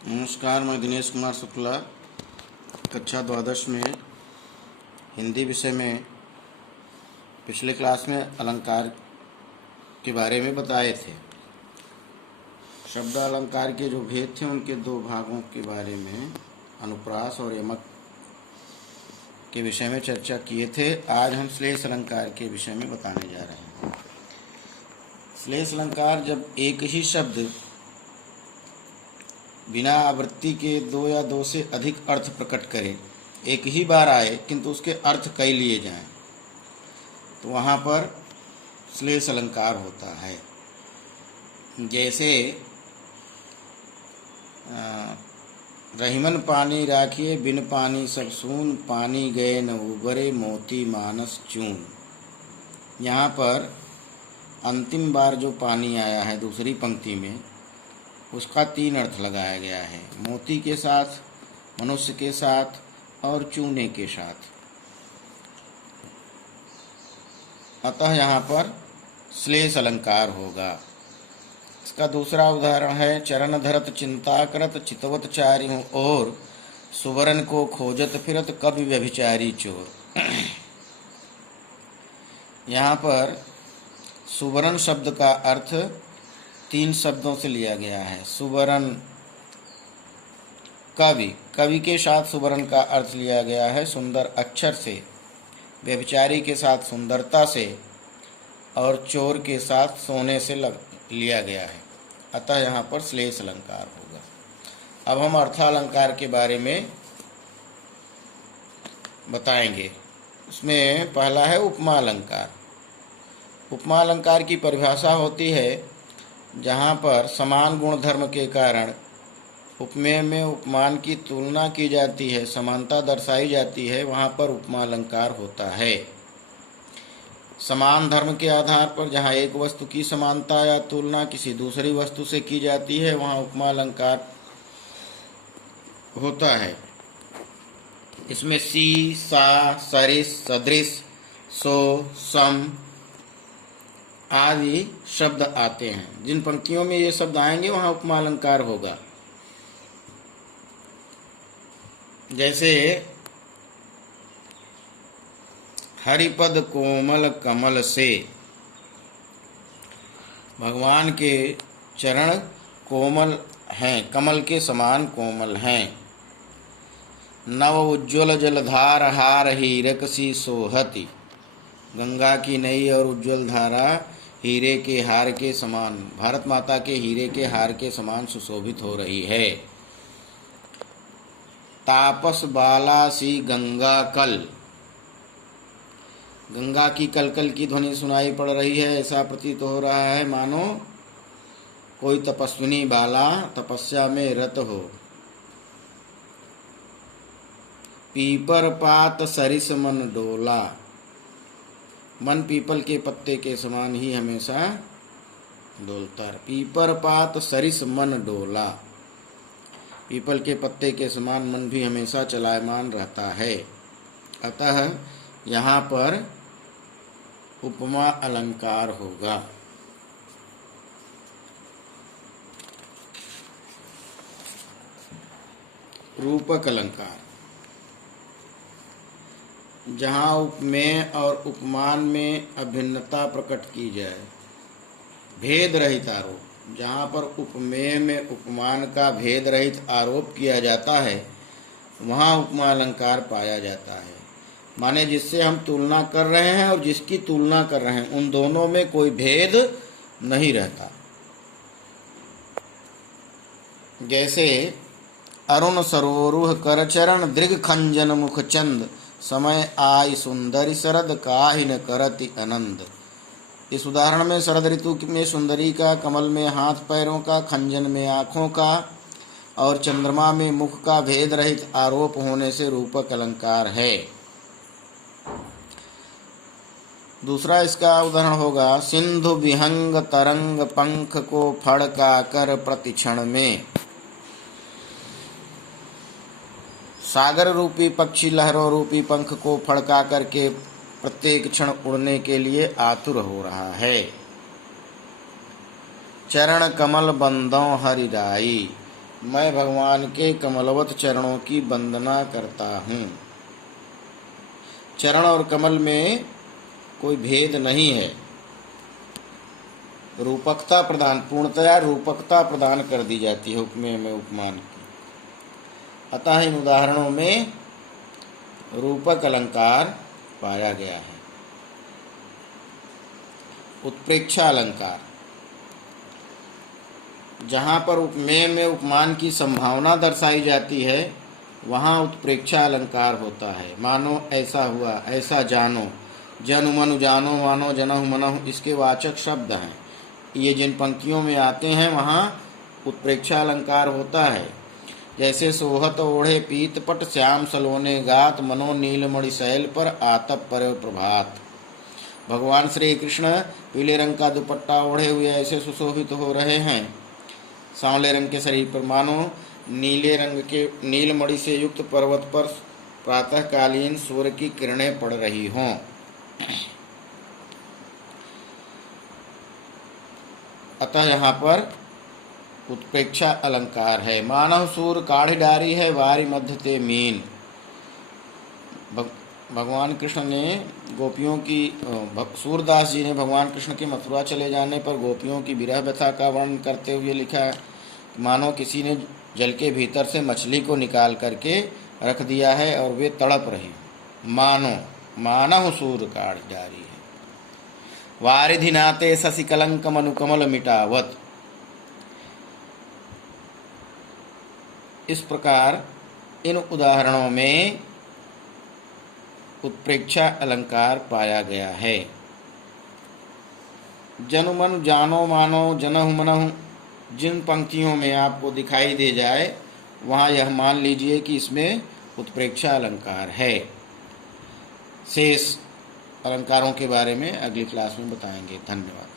नमस्कार, मैं दिनेश कुमार शुक्ला कक्षा द्वादश में हिंदी विषय में पिछले क्लास में अलंकार के बारे में बताए थे। शब्द अलंकार के जो भेद थे उनके दो भागों के बारे में अनुप्रास और यमक के विषय में चर्चा किए थे। आज हम श्लेष अलंकार के विषय में बताने जा रहे हैं। श्लेष अलंकार जब एक ही शब्द बिना आवृत्ति के दो या दो से अधिक अर्थ प्रकट करे, एक ही बार आए किंतु उसके अर्थ कई लिए जाएं, तो वहाँ पर श्लेष अलंकार होता है। जैसे रहीमन पानी राखिए बिन पानी सब सून, पानी गए न उबरे मोती मानस चून। यहाँ पर अंतिम बार जो पानी आया है दूसरी पंक्ति में, उसका तीन अर्थ लगाया गया है, मोती के साथ, मनुष्य के साथ और चूने के साथ। अतः यहाँ पर श्लेष अलंकार होगा। इसका दूसरा उदाहरण है, चरण धरत चिंता करत चितवत चारि हूँ और सुवर्ण को खोजत फिरत कवि व्यभिचारी चोर। यहाँ पर सुवर्ण शब्द का अर्थ तीन शब्दों से लिया गया है। सुवर्ण कवि, कवि के साथ सुवर्ण का अर्थ लिया गया है सुंदर अक्षर से, व्यभिचारी के साथ सुंदरता से और चोर के साथ सोने से लिया गया है। अतः यहाँ पर श्लेष अलंकार होगा। अब हम अर्थालंकार के बारे में बताएंगे। उसमें पहला है उपमा अलंकार। उपमा अलंकार की परिभाषा होती है जहाँ पर समान गुण धर्म के कारण उपमेय में उपमान की तुलना की जाती है, समानता दर्शाई जाती है, वहाँ पर उपमा अलंकार होता है। समान धर्म के आधार पर जहाँ एक वस्तु की समानता या तुलना किसी दूसरी वस्तु से की जाती है, वहाँ उपमा अलंकार होता है। इसमें सी, सा, सरिस, सदृश, सो, सम आदि शब्द आते हैं। जिन पंक्तियों में ये शब्द आएंगे वहाँ उपमा अलंकार होगा। जैसे हरिपद कोमल कमल से, भगवान के चरण कोमल हैं, कमल के समान कोमल हैं। नव उज्ज्वल जलधार हार हीरक सी सोहति, गंगा की नई और उज्ज्वल धारा हीरे के हार के समान, भारत माता के हीरे के हार के समान सुशोभित हो रही है। तापस बाला सी गंगा कल, गंगा की कलकल की ध्वनि सुनाई पड़ रही है। ऐसा प्रतीत हो रहा है मानो कोई तपस्विनी बाला तपस्या में रत हो। पीपर पात सरिस मन डोला, मन पीपल के पत्ते के समान ही हमेशा डोलता है। पीपर पात सरिस मन डोला, पीपल के पत्ते के समान मन भी हमेशा चलायमान रहता है। अतः यहाँ पर उपमा अलंकार होगा। रूपक अलंकार, जहाँ उपमेय और उपमान में अभिन्नता प्रकट की जाए, भेद रहित आरोप। जहाँ पर उपमेय में उपमान का भेद रहित आरोप किया जाता है, वहाँ उपमा अलंकार पाया जाता है। माने जिससे हम तुलना कर रहे हैं और जिसकी तुलना कर रहे हैं, उन दोनों में कोई भेद नहीं रहता। जैसे अरुण सरोरुह कर चरण दृग खंजन मुख चंद, समय आई सुंदरी शरद काहि न करति आनंद। इस उदाहरण में शरद ऋतु में सुंदरी का, कमल में हाथ पैरों का, खंजन में आँखों का और चंद्रमा में मुख का भेद रहित आरोप होने से रूपक अलंकार है। दूसरा इसका उदाहरण होगा, सिंधु विहंग तरंग पंख को फड़का कर प्रतिक्षण में, सागर रूपी पक्षी लहरों रूपी पंख को फड़का करके प्रत्येक क्षण उड़ने के लिए आतुर हो रहा है। चरण कमल बंदों हरिराई, मैं भगवान के कमलवत चरणों की वंदना करता हूँ। चरण और कमल में कोई भेद नहीं है, रूपकता प्रदान, पूर्णतया रूपकता प्रदान कर दी जाती है उपमेय में उपमान की। अतः इन उदाहरणों में रूपक अलंकार पाया गया है। उत्प्रेक्षा अलंकार, जहाँ पर उपमेय में उपमान की संभावना दर्शाई जाती है वहाँ उत्प्रेक्षा अलंकार होता है। मानो ऐसा हुआ, ऐसा जानो, जनु मनु जानो, मानो जनहु मनहु, इसके वाचक शब्द हैं। ये जिन पंक्तियों में आते हैं वहाँ उत्प्रेक्षा अलंकार होता है। जैसे सोहत ओढ़े पीतपट, श्याम सलोने गात, मनो नीलमणि शैल पर आतप पर प्रभात। भगवान श्री कृष्ण पीले रंग का दुपट्टा ओढ़े हुए ऐसे सुशोभित हो रहे हैं सांवले रंग के शरीर पर, मानो नीले रंग के नीलमणि से युक्त पर्वत पर प्रातःकालीन सूर्य की किरणें पड़ रही हों। अतः यहाँ पर उत्प्रेक्षा अलंकार है। मानव सूर काढ़ी डारी है, वारी मध्य ते मीन। भगवान कृष्ण ने गोपियों की, सूरदास जी ने भगवान कृष्ण के मथुरा चले जाने पर गोपियों की विरह व्यथा का वर्णन करते हुए लिखा है, मानो किसी ने जल के भीतर से मछली को निकाल करके रख दिया है और वे तड़प रही। मानो मानव सूर काढ़ी डारी है, वारिधि नाते शशि कलंक मनु कमल मिटावत। इस प्रकार इन उदाहरणों में उत्प्रेक्षा अलंकार पाया गया है। जनु मनु जानो, मानो जनहु मनहु, जिन पंक्तियों में आपको दिखाई दे जाए वहाँ यह मान लीजिए कि इसमें उत्प्रेक्षा अलंकार है। शेष अलंकारों के बारे में अगली क्लास में बताएंगे। धन्यवाद।